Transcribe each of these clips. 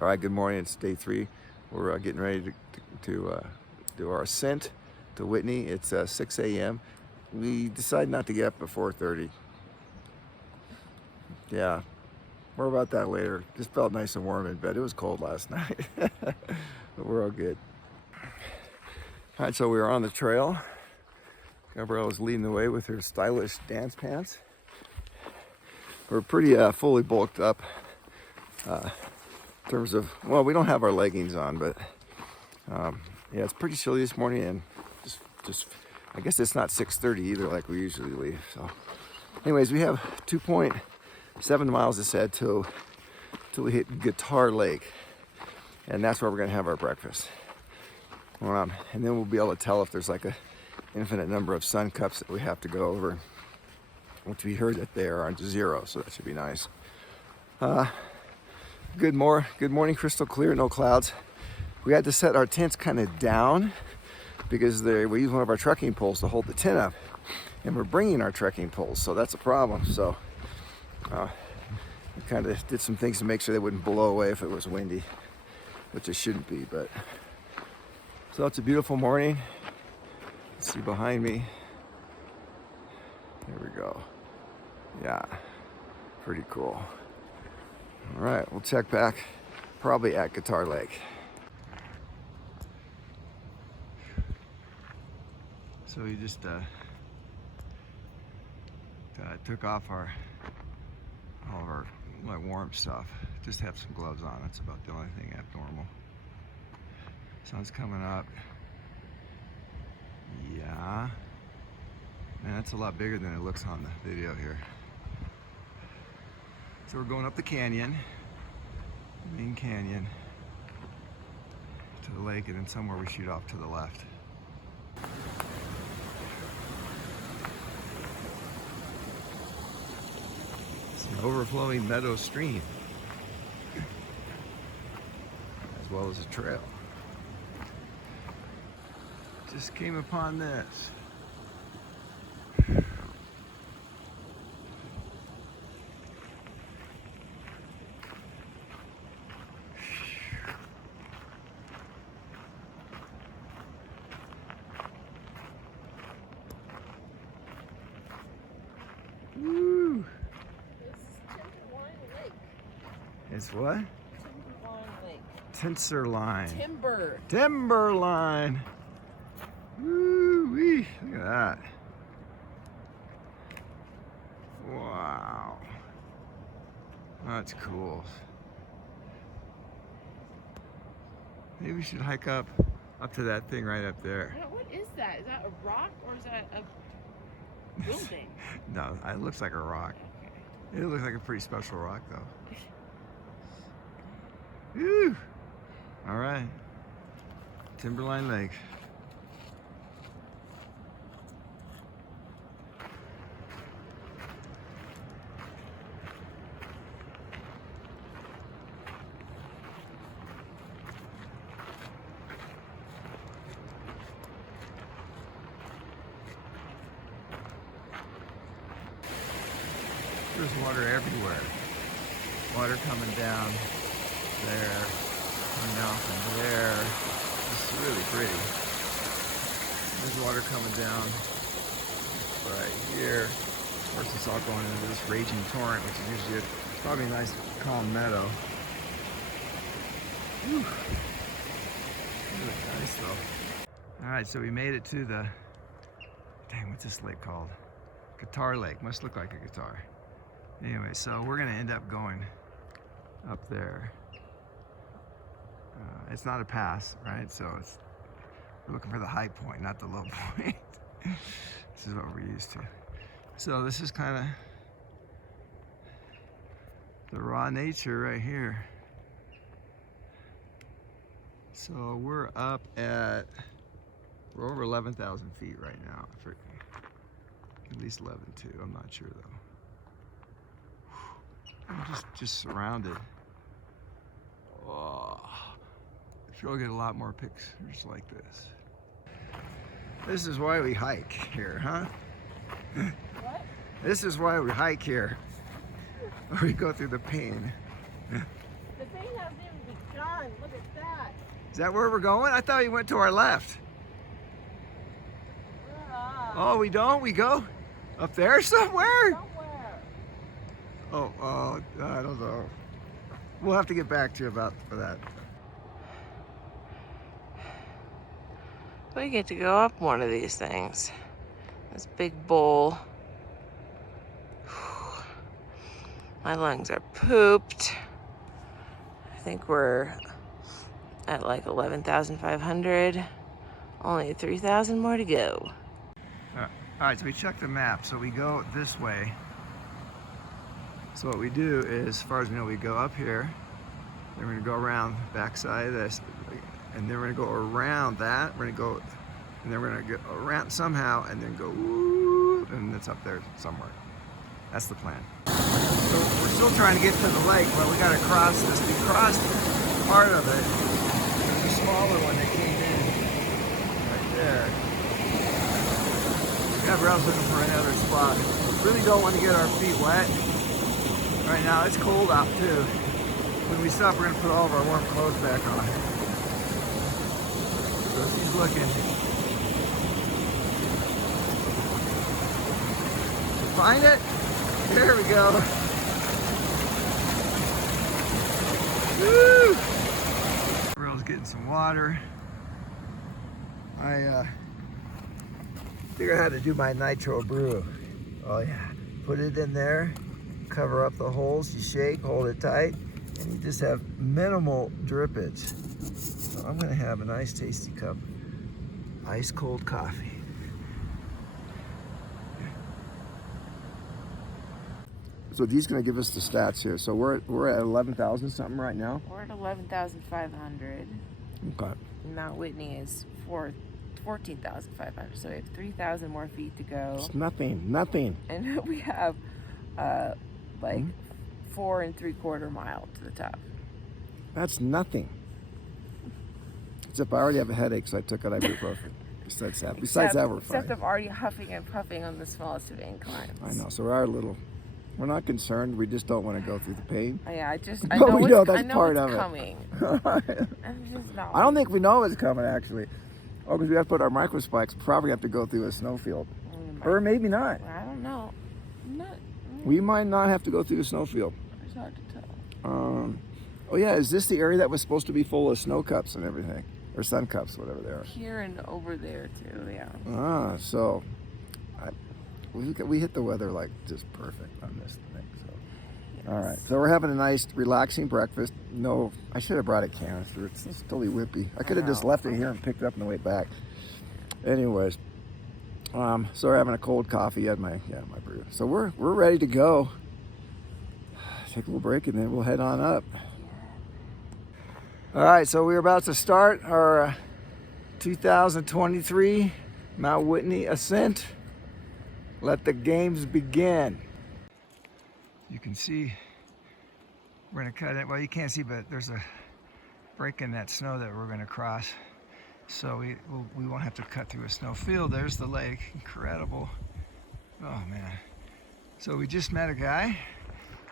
All right, good morning. It's day 3. We're getting ready to do our ascent to Whitney. It's 6 a.m. We decided not to get up at 4:30. Yeah, more about that later. Just felt nice and warm in bed. It was cold last night, but we're all good. All right, so we were on the trail. Gabrielle was leading the way with her stylish dance pants. We're pretty fully bulked up. In terms of, well, we don't have our leggings on, but yeah, it's pretty chilly this morning, and just I guess it's not 6:30 either like we usually leave. So anyways, we have 2.7 miles ahead till we hit Guitar Lake, and that's where we're gonna have our breakfast. And then we'll be able to tell if there's like a infinite number of sun cups that we have to go over, which we heard that they are on 0, so that should be nice. Good morning, crystal clear, no clouds. We had to set our tents kind of down because we use one of our trekking poles to hold the tent up, and we're bringing our trekking poles, so that's a problem. So we kind of did some things to make sure they wouldn't blow away if it was windy, which it shouldn't be. But so it's a beautiful morning. Let's see behind me. There we go. Yeah, pretty cool. All right, we'll check back probably at Guitar Lake. So we just took off all of our warm stuff. Just have some gloves on. That's about the only thing abnormal. Sun's coming up. Yeah. Man, that's a lot bigger than it looks on the video here. So we're going up the canyon, main canyon, to the lake, and then somewhere we shoot off to the left. It's an overflowing meadow stream, as well as a trail. Just came upon this. Woo! This is Timberline Lake. It's what? Timberline Lake. Tinserline. Timber. Timberline. Woo-wee. Look at that. Wow. That's cool. Maybe we should hike up to that thing right up there. What is that? Is that a rock or is that a building? No, it looks like a rock. Okay. It looks like a pretty special rock, though. Woo! All right. Timberline Lake. There's water everywhere. Water coming down there, coming down from there. This is really pretty. There's water coming down right here. Of course, it's all going into this raging torrent, which is usually probably a nice calm meadow. Whew. Really nice though. All right, so we made it to the, dang, what's this lake called? Guitar Lake. Must look like a guitar. Anyway, so we're gonna end up going up there. It's not a pass, right? So we're looking for the high point, not the low point. This is what we're used to. So this is kind of the raw nature right here. So we're over 11,000 feet right now. At least 11.2, I'm not sure though. I'm just surrounded. Oh, I'm sure I'll get a lot more pictures like this. This is why we hike here, huh? What? This is why we hike here. Or we go through the pain. The thing hasn't even on, look at that. Is that where we're going? I thought we went to our left. Oh, we don't? We go up there somewhere? Somewhere. Oh, I don't know. We'll have to get back to you for that. We get to go up one of these things. This big bowl. My lungs are pooped. I think we're at like 11,500. Only 3,000 more to go. All right, so we checked the map. So we go this way. So what we do is, as far as we know, we go up here. Then we're gonna go around the backside of this, and then we're gonna go around that. We're gonna go, and then we're gonna go around somehow, and then go, woo, and it's up there somewhere. That's the plan. So we're still trying to get to the lake, but we gotta cross this. We crossed part of it. There's a smaller one that came in right there. Gabrielle's looking for another spot. Really don't want to get our feet wet. Right now it's cold out too. When we stop, we're gonna put all of our warm clothes back on. So she's looking. Find it? There we go. Woo! Gabrielle's getting some water. I figured out how to do my nitro brew. Oh yeah, put it in there, cover up the holes, you shake, hold it tight, and you just have minimal drippage. So I'm gonna have a nice tasty cup of ice cold coffee. So Dee's gonna give us the stats here. So we're at 11,000 something right now. We're at 11,500. Okay. Mount Whitney is 14,500. So we have 3,000 more feet to go. It's nothing. And we have like 4 3/4 mile to the top. That's nothing. Except I already have a headache, so I took an ibuprofen. Besides that, we're fine. Except I'm already huffing and puffing on the smallest of inclines. I know. So we're not concerned. We just don't want to go through the pain. Yeah, I But we know that's I know part it's of coming. it. I'm just not. I don't think we know it's coming actually. Oh, because we have to put our micro spikes. Probably have to go through a snowfield, or maybe not. I don't know. We might not have to go through a snowfield. It's hard to tell. Oh yeah, is this the area that was supposed to be full of snow cups and everything, or sun cups, whatever they are? Here and over there too. Yeah. So we hit the weather like just perfect on this thing. So yes. All right, so we're having a nice relaxing breakfast. No, I should have brought a canister. It's totally whippy. I could have just left it here and picked it up on the way back. Anyways, so we're having a cold coffee at my brew. So we're ready to go. Take a little break and then we'll head on up. All right, so we're about to start our 2023 Mount Whitney ascent. Let the games begin. You can see we're gonna cut it. Well, you can't see, but there's a break in that snow that we're gonna cross. So we won't have to cut through a snow field. There's the lake, incredible. Oh man. So we just met a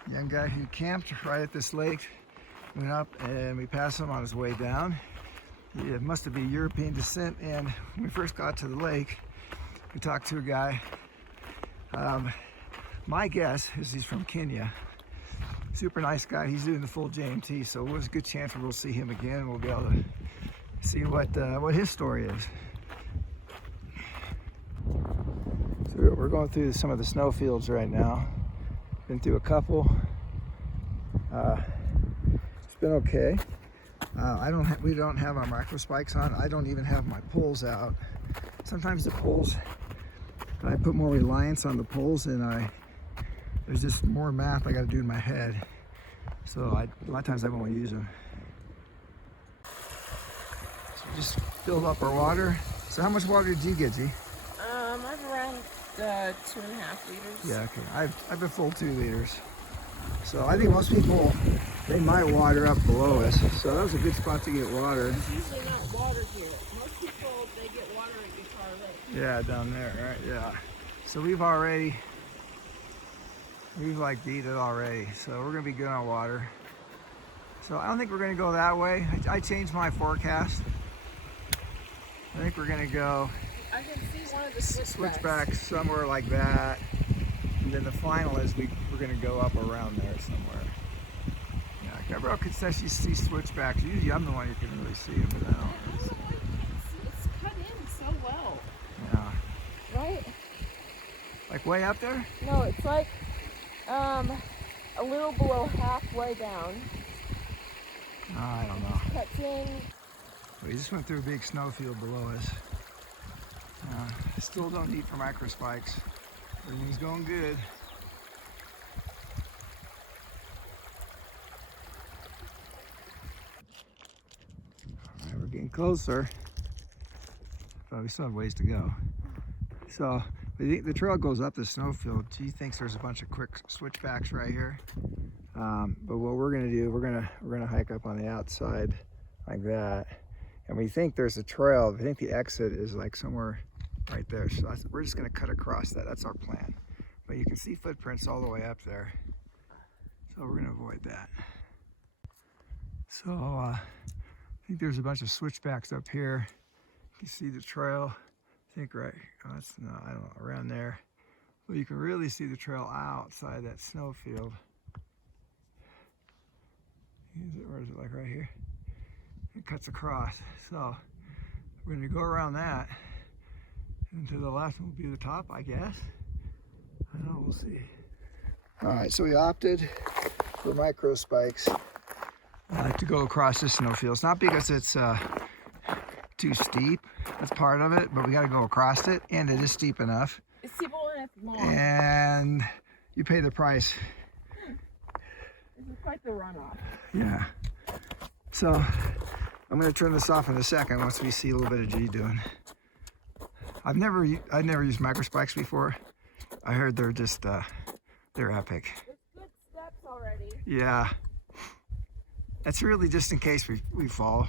young guy who camped right at this lake. Went up and we passed him on his way down. It must have been European descent, and when we first got to the lake, we talked to a guy. My guess is he's from Kenya. Super nice guy. He's doing the full JMT, so there's a good chance we'll see him again. We'll be able to see what his story is. So we're going through some of the snow fields right now. Been through a couple. It's been okay. We don't have our micro spikes on. I don't even have my poles out. Sometimes the poles, I put more reliance on the poles and there's just more math I got to do in my head. So a lot of times I won't use them. So we just filled up our water. So how much water did you get, G? I'm around 2.5 liters. Yeah, okay. I've been full 2 liters. So I think most people, they might water up below us. So that was a good spot to get water. There's usually not water here. Most people, they get water at Guitar Lake. Yeah, down there, right? Yeah. So we've like beat it already. So we're gonna be good on water. So I don't think we're gonna go that way. I changed my forecast. I think we're gonna go I can see one of the switchbacks somewhere like that. And then the final is we're gonna go up around there somewhere. Yeah, Gabrielle could say she sees switchbacks. Usually I'm the one who can really see them, but I don't really see them. It's cut in so well. Yeah. Right? Like way up there? No, it's like a little below halfway down. I don't know. Cuts in. We just went through a big snowfield below us. Still don't need for microspikes. Everything's going good. All right, we're getting closer. But we still have ways to go. So the trail goes up the snowfield. She thinks there's a bunch of quick switchbacks right here. But what we're gonna do, we're gonna hike up on the outside like that. And we think there's a trail. I think the exit is like somewhere right there. So we're just gonna cut across that. That's our plan. But you can see footprints all the way up there. So we're gonna avoid that. So I think there's a bunch of switchbacks up here. You can see the trail. I think right, oh, that's no, I don't know, around there. But you can really see the trail outside that snowfield. Where is it, like right here? It cuts across. So we're gonna go around that. And to the left will be the top, I guess. I don't know, we'll see. All right, so we opted for micro spikes to go across this snowfield. It's not because it's too steep, that's part of it, but we gotta go across it, and it is steep enough. It's steep and it's long. And you pay the price. This is quite the runoff. Yeah. So I'm gonna turn this off in a second once we see a little bit of G doing. I've never used micro spikes before. I heard they're just they're epic. There's good steps already. Yeah. That's really just in case we fall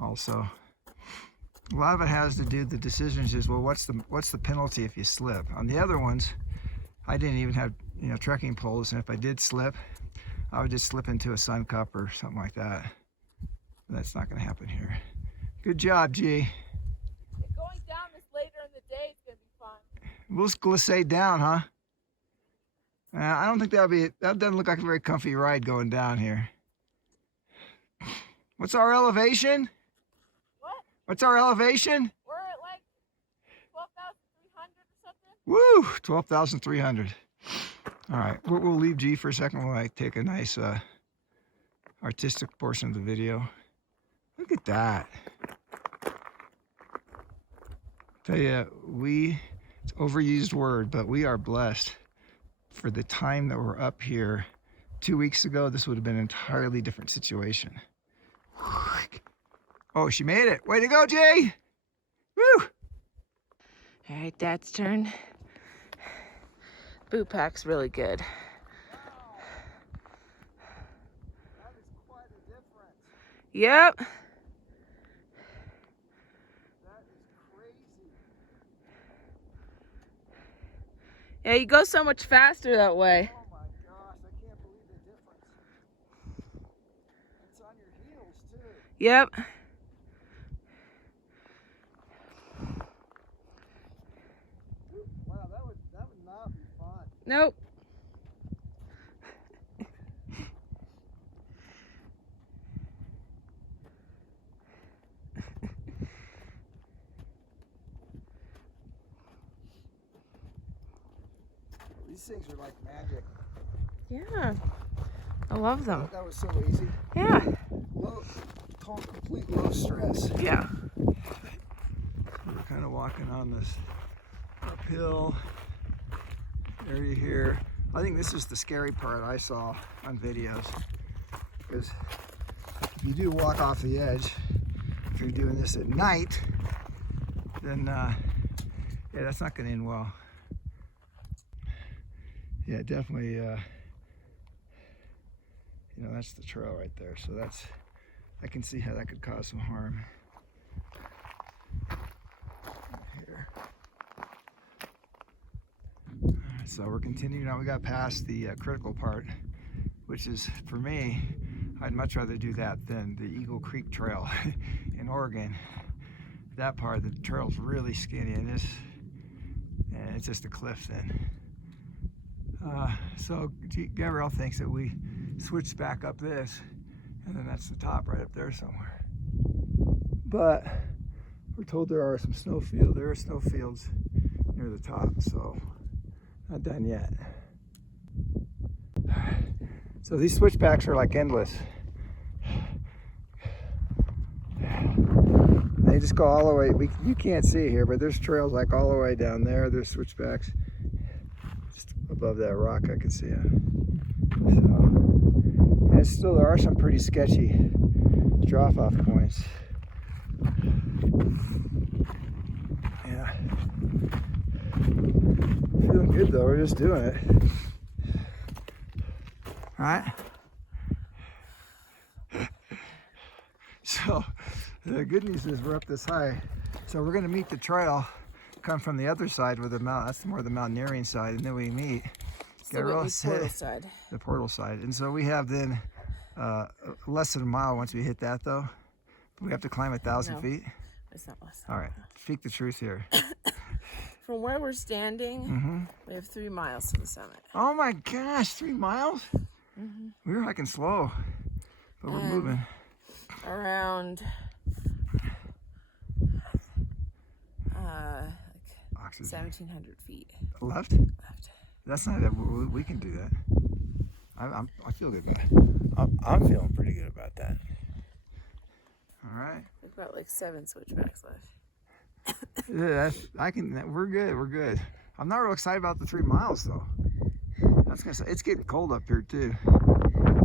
also. A lot of it has to do, the decisions is, well, what's the penalty if you slip? On the other ones, I didn't even have, trekking poles, and if I did slip, I would just slip into a sun cup or something like that. But that's not gonna happen here. Good job, G. Going down this later in the day is gonna be fun. We'll glissade down, huh? I don't think that doesn't look like a very comfy ride going down here. What's our elevation? What? What's our elevation? We're at like 12,300 or something. Woo! 12,300. All right, we'll leave G for a second while I take a nice artistic portion of the video. Look at that. Tell you, it's an overused word, but we are blessed for the time that we're up here. 2 weeks ago, this would have been an entirely different situation. Oh, she made it. Way to go, Jay. Woo! All right, Dad's turn. Boot pack's really good. Wow. That is quite a difference. Yep. That is crazy. Yeah, you go so much faster that way. Oh my gosh, I can't believe the difference. It's on your heels too. Yep. Wow, that would not be fun. Nope. These things are like magic. Yeah. I love them. That was so easy. Yeah. Complete low stress. Yeah. We're kind of walking on this uphill area here. I think this is the scary part I saw on videos, because if you do walk off the edge, if you're doing this at night, then yeah, that's not going to end well. Yeah, definitely, that's the trail right there. So I can see how that could cause some harm. Here. All right, so we're continuing now. We got past the critical part, which is, for me, I'd much rather do that than the Eagle Creek Trail in Oregon. That part, the trail's really skinny, and it's just a cliff then. So Gabrielle thinks that we switch back up this, and then that's the top right up there somewhere. But we're told there are some snowfields. There are snowfields near the top, so not done yet. So these switchbacks are like endless. They just go all the way. You can't see here, but there's trails like all the way down there. There's switchbacks just above that rock. I can see it. So, and still, there are some pretty sketchy drop-off points. Yeah, feeling good though. We're just doing it. All right. So the good news is we're up this high, so we're going to meet the trail, come from the other side with the mountain. That's more the mountaineering side, and then we meet. The Whitney portal side. The portal side, and so we have then less than a mile once we hit that, though. We have to climb 1,000 feet. It's not less. All right, speak the truth here. From where we're standing, we have 3 miles to the summit. Oh my gosh, 3 miles? We were hiking slow, but we're moving. Around like 1,700 feet. Left? Left. That's not that. We can do that. I feel good about it. I'm feeling pretty good about that. All right. We've got like 7 switchbacks left. Yeah, we're good. We're good. I'm not real excited about the 3 miles though. That's gonna say it's getting cold up here too.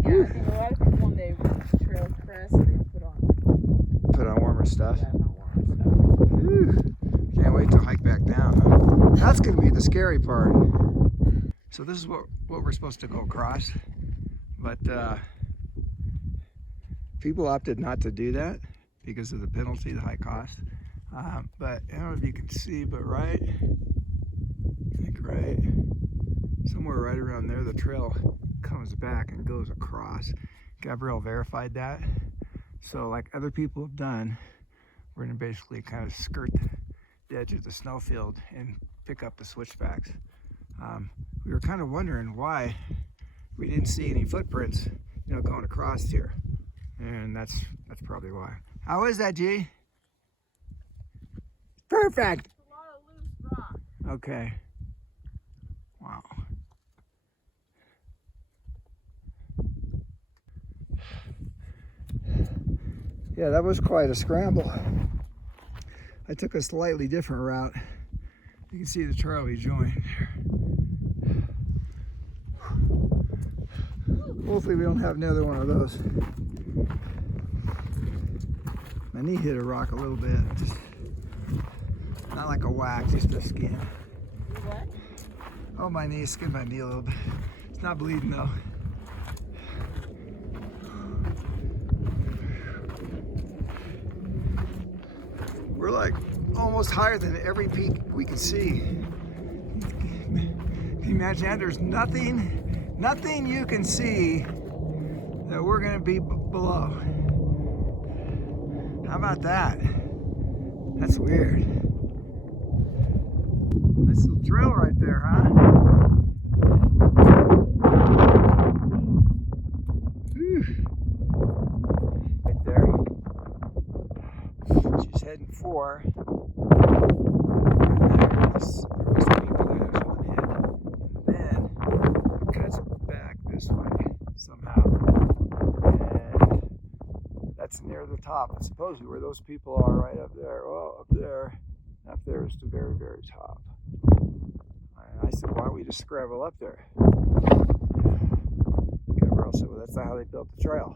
Yeah, I think a lot of people when they reach trail crest, they put on warmer stuff. Yeah, warmer stuff. Can't wait to hike back down. Huh? That's gonna be the scary part. So this is what we're supposed to go across, but people opted not to do that because of the penalty, the high cost. But I don't know if you can see, but right somewhere right around there, the trail comes back and goes across. Gabrielle verified that. So like other people have done, we're gonna basically kind of skirt the edge of the snowfield and pick up the switchbacks. We were kind of wondering why we didn't see any footprints, going across here. And that's probably why. How is that, G? Perfect. A lot of loose rock. Okay. Wow. Yeah, that was quite a scramble. I took a slightly different route. You can see the trail we joined here. Hopefully we don't have another one of those. My knee hit a rock a little bit. Just not like a whack, just a skin. What? Oh, my knee, skinned my knee a little bit. It's not bleeding though. We're like almost higher than every peak we can see. Can you imagine that? There's nothing you can see that we're gonna be below. How about that? That's weird. Nice little trail right there, huh? Whew. Right there. She's heading for. There's people that have one hit, and then it cuts back this way somehow, and that's near the top. And supposedly where those people are, right up there. Oh, up there is the very, very top. And I said, why don't we just scramble up there? Gabrielle said, well, that's not how they built the trail.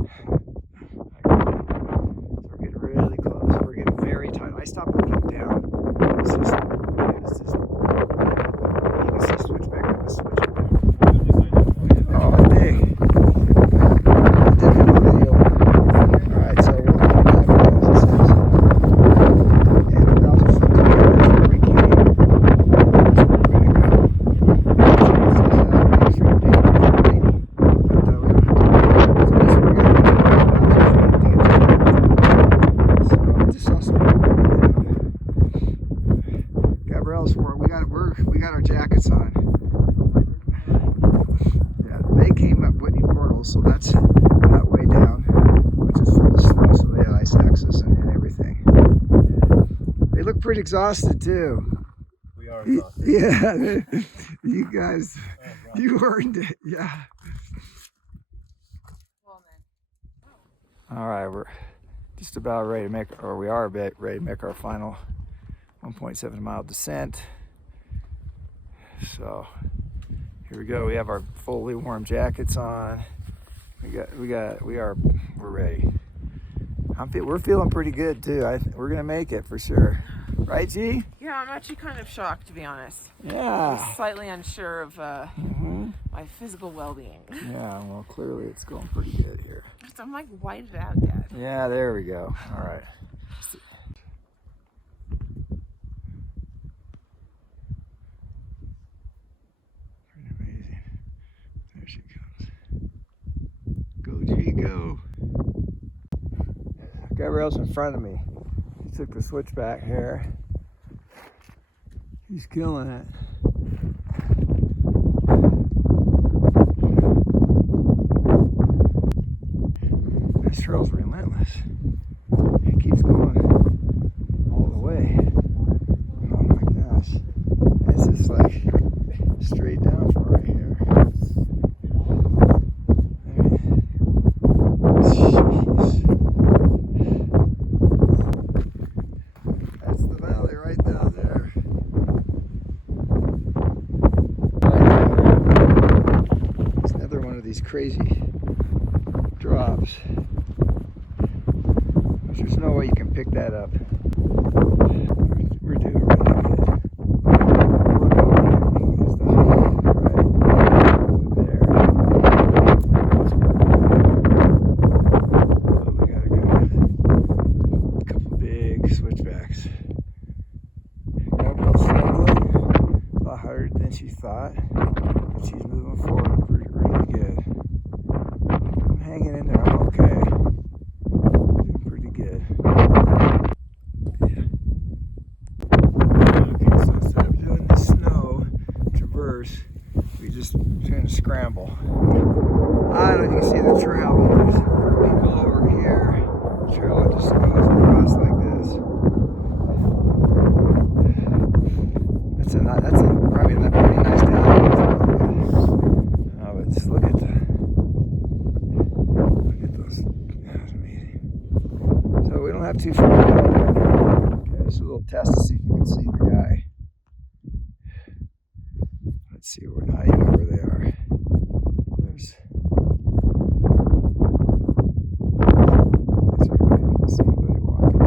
So we're getting really close. We're getting very tight. I stopped looking down. It's just you can see switchback on the switch. Oh, dang. I did have a video. Alright, so we're looking at that. And 1,000 foot to there, that's where we came. That's where we're going to go. It's pretty dangerous for Whitney. But so this is where we're going hills, so that's that way down, which is for the snow, so the ice axis and everything. They look pretty exhausted too. We are exhausted. Yeah, you guys, you earned it. Yeah. All right, we're just about ready to make, or we are ready to make our final 1.7 mile descent. So here we go. We have our fully warm jackets on. We're ready. We're feeling pretty good too. We're gonna make it for sure. Right, G? Yeah, I'm actually kind of shocked, to be honest. Yeah. I'm slightly unsure of my physical well-being. Yeah, well, clearly it's going pretty good here. I'm like whited out, Dad. Yeah, there we go. All right. Pretty amazing. There she comes. Go, G, go. Gabrielle's in front of me. He took the switchback here. He's killing it. This trail's relentless. It keeps going all the way. Oh my gosh. It's just like straight down from right here. Jeez. That's the valley right down there. It's another one of these crazy drops. There's no way you can pick that up. We're doing really good. We're going is the right there. But we gotta go. A couple big switchbacks. Gabrielle's struggling a lot harder than she thought, but she's moving forward really good. I'm hanging in there. I'm okay. Doing pretty good. Yeah. Okay, so instead of doing the snow traverse, we just trying to scramble. I don't know if you can see the trail, but there's people over here. The trail just goes across like this. That's probably a pretty nice day. Oh, but just look at those. That's amazing. So we don't have too far to go. Okay, this is a little test to see if you can see the guy. Let's see, we're not even where they are. There's. You can see anybody walking.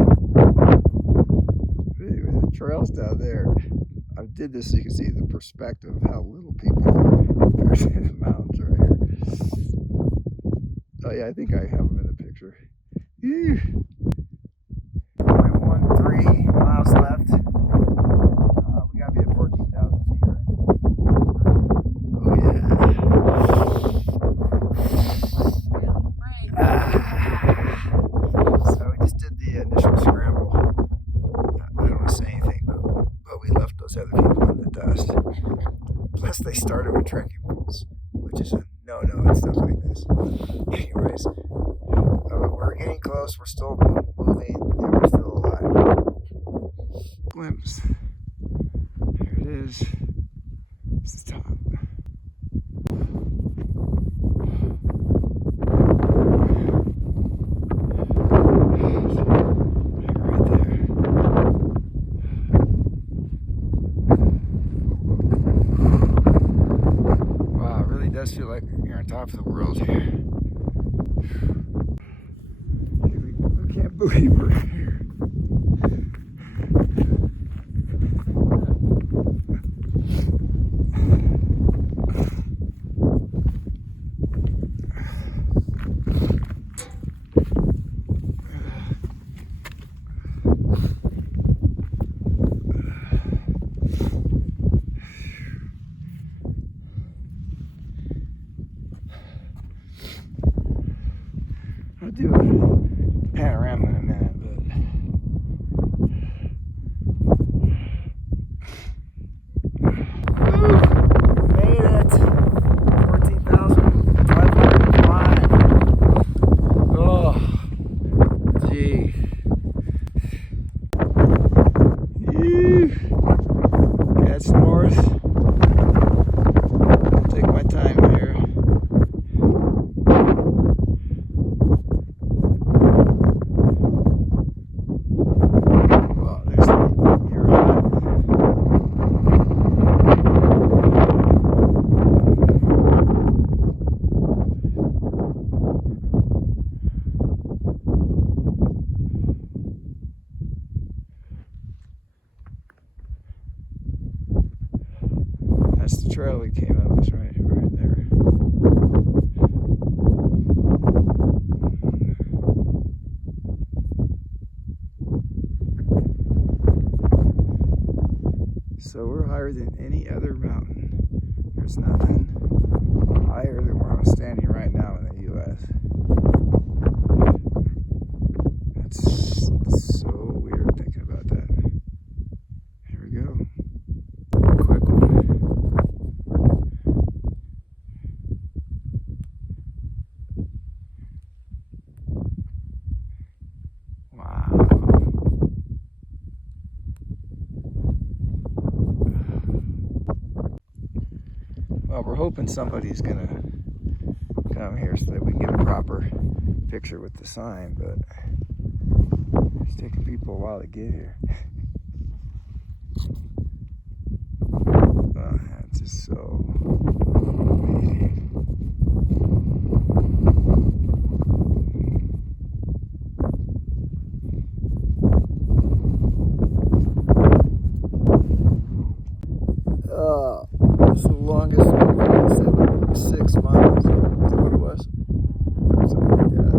Anyway, the trail's down there. I did this so you can see the perspective of how little people are compared to the mountains right here. Oh yeah, I think I have them in the picture. 0.13 miles left. We gotta be at 14,000 feet, right? Oh yeah. So we just did the initial scramble. I don't want to say anything, but we left those other people in the dust. Plus they started with trekking poles, which is a no-no and stuff like this. Anyways, we're getting close. We're still moving, and we're still alive. Glimpse. There it is. It's the top. Right there. Wow, it really does feel like you're on top of the world here. I can't believe we're here. I'll do a panorama in a minute, but made it. 14,505. was right there. So we're higher than any other mountain. There's nothing higher than where I'm standing right now in the U.S. That's so weird thinking about that. Here we go. Quick one. Wow. Well, we're hoping somebody's gonna come here so that we can get a proper picture with the sign, but it's taking people a while to get here. Oh, that's just so amazing. It's the longest one, 6 miles. Is that what it was? Something like that.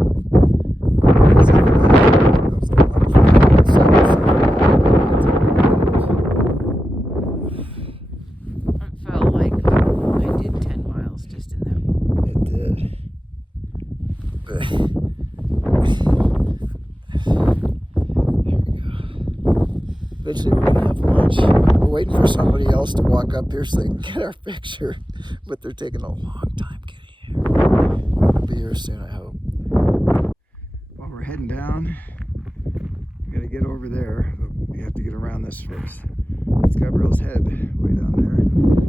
It felt like I did 10 miles just in that. It did. But here we go. Eventually we're gonna have lunch. We're waiting for somebody else to walk up here so they can get our picture, but they're taking a long time getting here. We'll be here soon, I hope. Well, we're heading down. We gotta get over there, but we have to get around this first. It's Gabrielle's head way down there.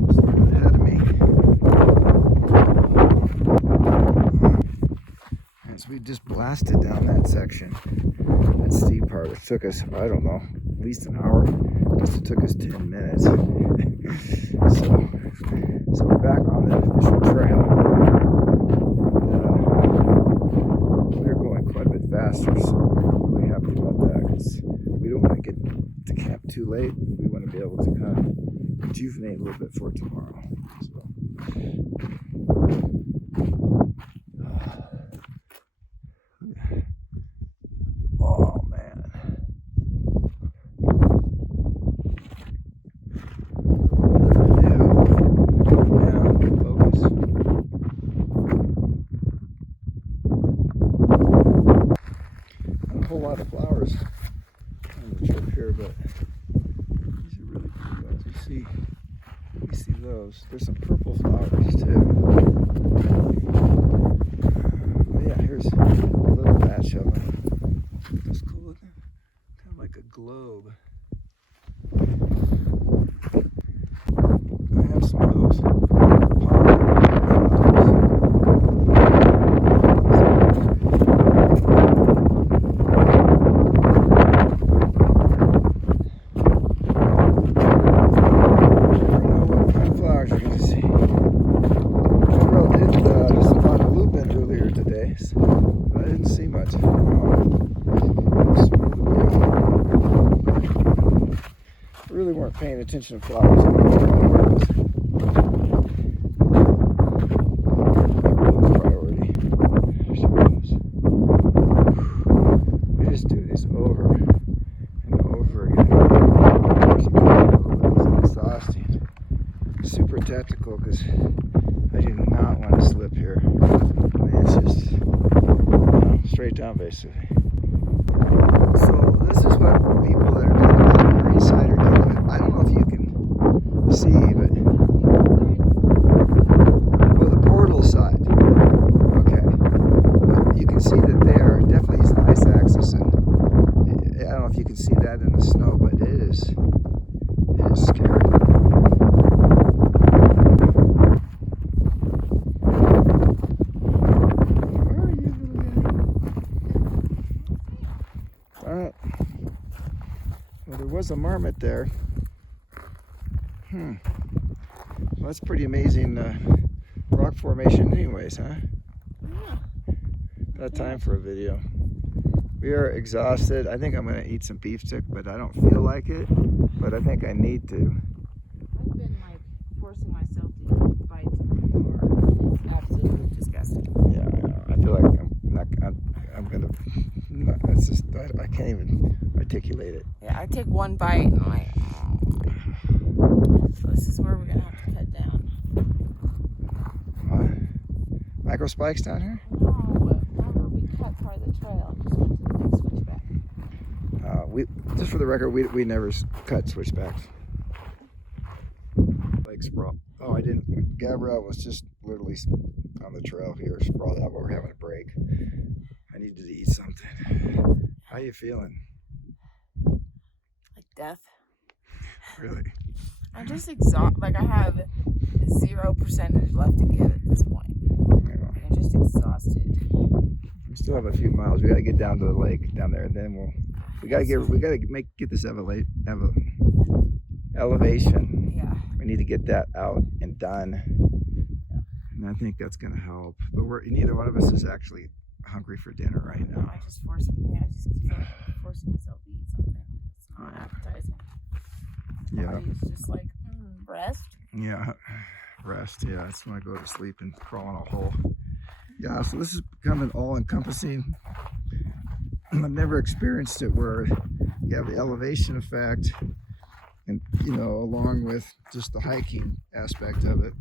She's a little bit ahead of me. And so we just blasted down that section, that steep part. It took us, I don't know, at least an hour. I guess it took us 10 minutes. So we're back on the official trail. We're going quite a bit faster, so we're really happy about that because we don't want to get to camp too late. We want to be able to kind of rejuvenate a little bit for tomorrow. So. Oh man. A whole lot of flowers on the trip here, but these are really pretty ones. You see those. There's some purple flowers too. Oh yeah, here's a little patch of them. That's cool looking. Kind of like a globe. I have some of those really weren't paying attention to flowers. Priority. There she goes. We just do this over and over again. It's exhausting. Super tactical because I do not want to slip here. I mean, it's just straight down basically. So this is what people that are doing the Muir side are doing. I don't know if you can see, but well, the portal side. Okay, but you can see that there definitely is an ice axis, and I don't know if you can see that in the snow, but it is scary. Where are you, little guy? All right. Well, there was a marmot there. Well, that's pretty amazing rock formation anyways, huh? Yeah. Got time for a video. We are exhausted. I think I'm going to eat some beef stick, but I don't feel like it. But I think I need to. I've been like forcing myself to eat bites of articulate it. Yeah, I take one bite and I'm like, oh. So this is where we're gonna have to cut down. Micro spikes down here? No, remember we cut part of the trail and just went to the next switchback. We just for the record, we never cut switchbacks. Like sprawl. Oh, I didn't. Gabrielle was just literally on the trail here, sprawled out while we're having a break. I needed to eat something. How you feeling? Like death. Really? I'm just exhausted. Like I have 0% left to give at this point. I'm just exhausted. We still have a few miles. We got to get down to the lake down there, and then we got to get this elevation. Yeah. We need to get that out and done. And I think that's going to help. But neither one of us is actually hungry for dinner right now. I just keep forcing myself to eat something. It's not appetizing. Yeah. Body's just like, rest. Yeah, rest. Yeah, I just want to go to sleep and crawl in a hole. Yeah, so this is becoming all-encompassing. I've never experienced it where you have the elevation effect and, along with just the hiking aspect of it.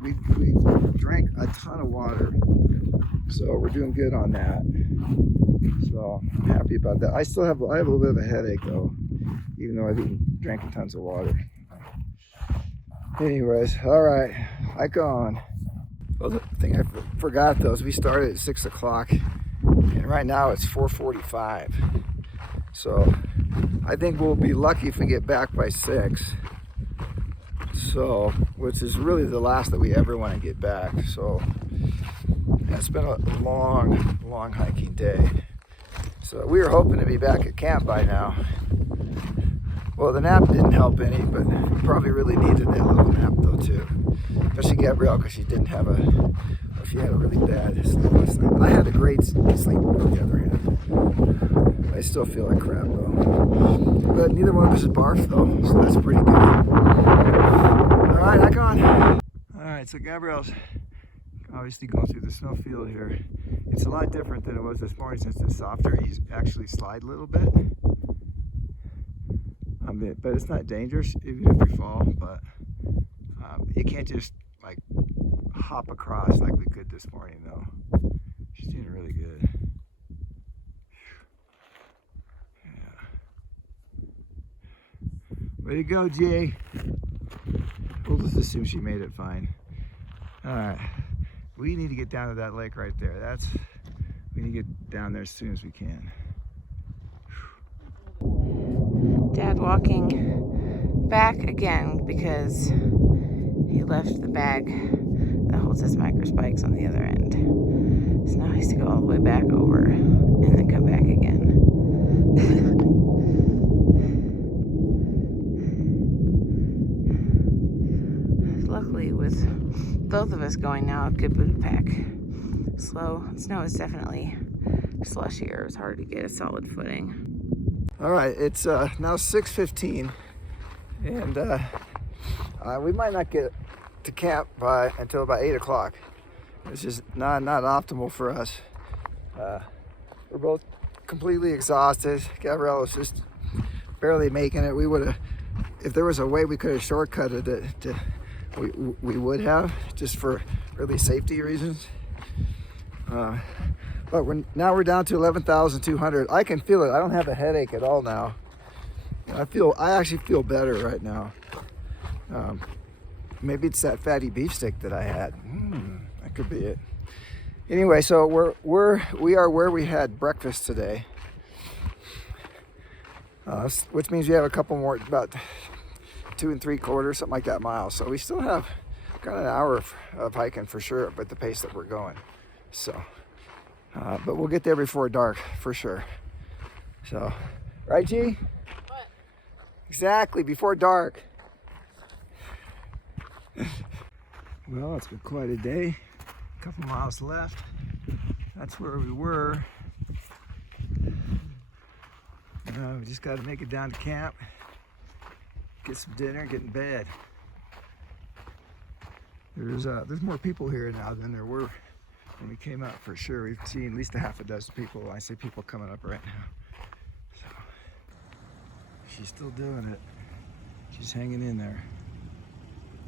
We drank a ton of water, so we're doing good on that. So I'm happy about that. I have a little bit of a headache though, even though I've drank tons of water. Anyways, all right, hike on. Well, the thing I forgot though is we started at 6 o'clock, and right now it's 4:45. So I think we'll be lucky if we get back by 6. So, which is really the last that we ever want to get back. So it's been a long hiking day. So we were hoping to be back at camp by now. Well, the nap didn't help any, but we probably really needed that little nap though too. Especially Gabrielle, because she had a really bad sleep last night. I had a great sleep on the other hand. I still feel like crap though. But neither one of us is barfed though, so that's pretty good. All right, hike on. All right, so Gabrielle's obviously going through the snow field here. It's a lot different than it was this morning since it's softer. You actually slide a little bit. But it's not dangerous even if you fall, but you can't just like hop across like we could this morning though. She's doing really good. Yeah. Way to go, Jay. We'll just assume she made it fine. All right, we need to get down to that lake right there. We need to get down there as soon as we can. Dad walking back again because he left the bag that holds his microspikes on the other end. So now he has to go all the way back over and then come back again. Luckily, with both of us going now, a good boot pack. Snow is definitely slushier. It's hard to get a solid footing. All right, it's now 6:15, and we might not get to camp until about 8 o'clock. It's just not optimal for us. We're both completely exhausted. Gabrielle was just barely making it. We would have, if there was a way we could have shortcutted it, we would have, just for really safety reasons. But we're down to 11,200. I can feel it. I don't have a headache at all now. I actually feel better right now. Maybe it's that fatty beef stick that I had. That could be it. Anyway, so we are where we had breakfast today, which means we have a couple more, about 2 3/4, something like that miles. So we still have got an hour of hiking for sure, but the pace that we're going. So. But we'll get there before dark for sure. So, right, G? What? Exactly, before dark. Well, it's been quite a day. A couple miles left. That's where we were. We just got to make it down to camp, get some dinner, get in bed. There's more people here now than there were when we came out for sure. We've seen at least a half a dozen people. I see people coming up right now. She's still doing it. She's hanging in there.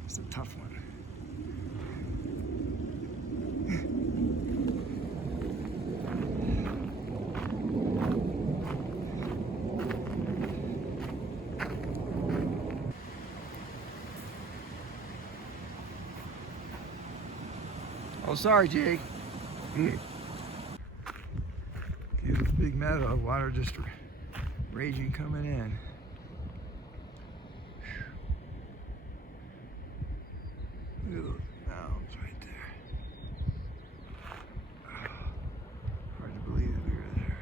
It's a tough one. Oh, sorry, Jake. Okay, this big meadow, water just raging coming in. Look at those mounds right there. Hard to believe that we were there.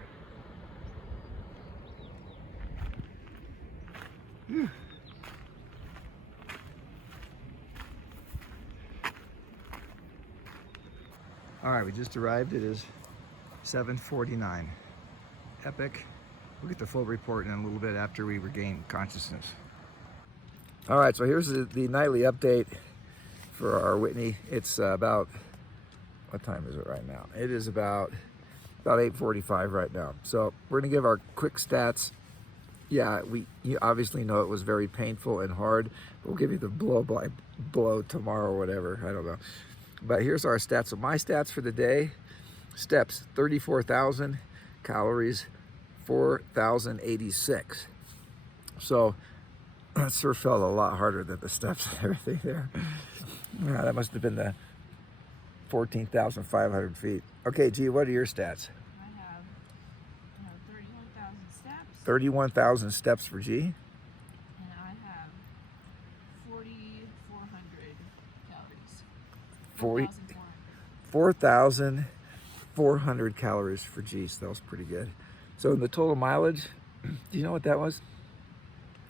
Whew. All right, we just arrived. It is 7:49. Epic. We'll get the full report in a little bit after we regain consciousness. All right, so here's the nightly update for our Whitney. It's about, what time is it right now? It is about 8:45 right now. So we're gonna give our quick stats. Yeah, you obviously know it was very painful and hard. We'll give you the blow by blow tomorrow or whatever, I don't know. But here's our stats. So my stats for the day: steps 34,000, calories 4,086. So that sure felt a lot harder than the steps and everything there. Yeah, that must have been the 14,500 feet. Okay, G, what are your stats? I have 31,000 steps. 31,000 steps for G. And I have 4,400 calories. 4,400 calories for G, so that was pretty good. So the total mileage, do you know what that was?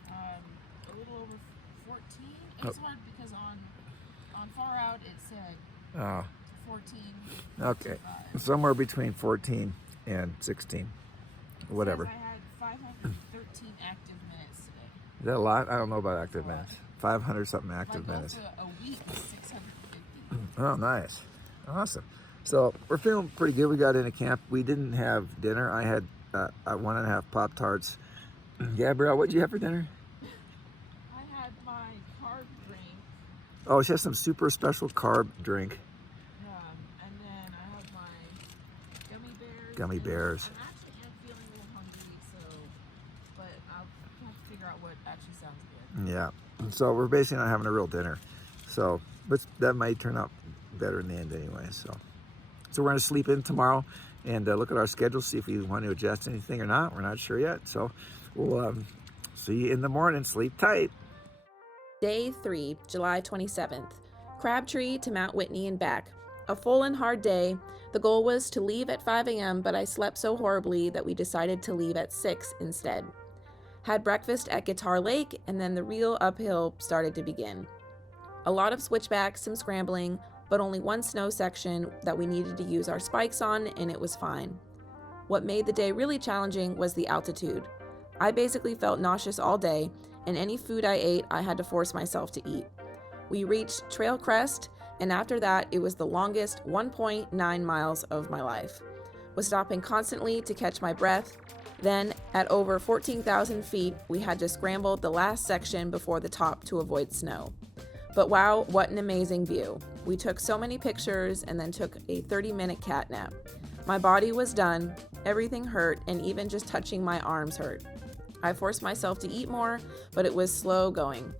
A little over 14. It's hard because on far out it said 14. Okay, somewhere between 14 and 16, whatever. I had 513 active minutes today. Is that a lot? I don't know about active minutes. 500 something active minutes. A week is 650. Oh, nice. Awesome. So we're feeling pretty good. We got into camp. We didn't have dinner. I had 1.5 Pop-Tarts. Gabrielle, what did you have for dinner? I had my carb drink. Oh, she has some super special carb drink. And then I had my gummy bears. Gummy bears. I actually am feeling a little hungry, but I'll have to figure out what actually sounds good. Yeah. So we're basically not having a real dinner. So, but that might turn out better in the end anyway. So we're going to sleep in tomorrow and look at our schedule, see if we want to adjust anything or not. We're not sure yet. So we'll see you in the morning. Sleep tight. Day 3, July 27th. Crabtree to Mount Whitney and back. A full and hard day. The goal was to leave at 5 a.m., but I slept so horribly that we decided to leave at 6 instead. Had breakfast at Guitar Lake, and then the real uphill started to begin. A lot of switchbacks, some scrambling, but only one snow section that we needed to use our spikes on, and it was fine. What made the day really challenging was the altitude. I basically felt nauseous all day, and any food I ate, I had to force myself to eat. We reached Trail Crest, and after that, it was the longest 1.9 miles of my life. Was stopping constantly to catch my breath. Then, at over 14,000 feet, we had to scramble the last section before the top to avoid snow. But wow, what an amazing view. We took so many pictures and then took a 30-minute cat nap. My body was done, everything hurt, and even just touching my arms hurt. I forced myself to eat more, but it was slow going.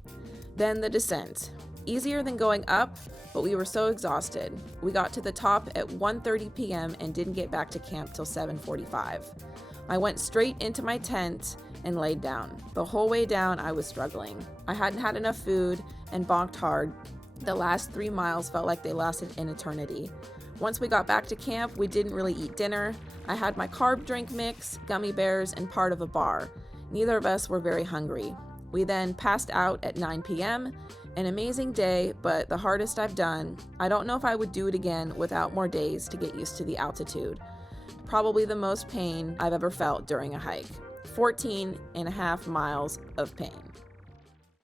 Then the descent. Easier than going up, but we were so exhausted. We got to the top at 1:30 p.m. and didn't get back to camp till 7:45. I went straight into my tent and laid down. The whole way down, I was struggling. I hadn't had enough food and bonked hard. The last 3 miles felt like they lasted an eternity. Once we got back to camp, we didn't really eat dinner. I had my carb drink mix, gummy bears, and part of a bar. Neither of us were very hungry. We then passed out at 9 p.m. An amazing day, but the hardest I've done. I don't know if I would do it again without more days to get used to the altitude. Probably the most pain I've ever felt during a hike. 14.5 miles of pain.